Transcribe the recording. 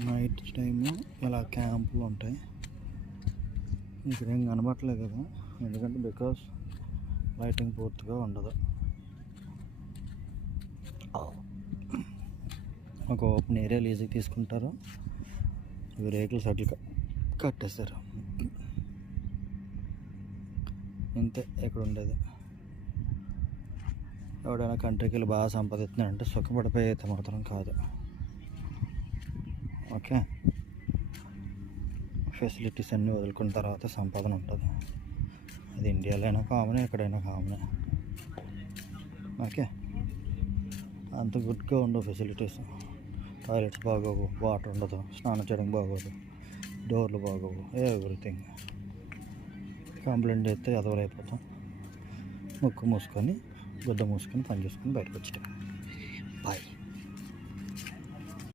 Night time ఇలా క్యాంపులు ఉంటాయి. ఇక్కడ ఏం కనబడట్లేదు కదా, ఎందుకంటే బికాస్ లైటింగ్ పూర్తిగా ఉండదు. ఒక ఓపెన్ ఏరియా లీజుకి తీసుకుంటారు, ఇవి రేకుల షెడ్లు కట్టేస్తారు. ఇంతే ఇక్కడ ఉండేది. ఎవడైనా కంట్రీకి వెళ్ళి బాగా సంపాదిస్తున్నాడంటే సుఖపడిపోయి అయితే మాత్రం కాదు. ఓకే, ఫెసిలిటీస్ అన్నీ వదులుకున్న తర్వాత సంపాదన ఉంటుంది. అది ఇండియాలో అయినా కామనే, ఎక్కడైనా కామనే. ఓకే, అంత గుడ్గా ఉండవు ఫెసిలిటీస్. టాయిలెట్స్ బాగోవు, వాటర్ ఉండదు, స్నానం చేయడం బాగోదు, డోర్లు బాగోవు, ఎవ్రీథింగ్. కంప్లైంట్ చేస్తే ఎదవలైపోతాం. ముక్కు మూసుకొని గుడ్డ మూసుకొని పని చేసుకొని బయటకు వచ్చాం. బాయ్.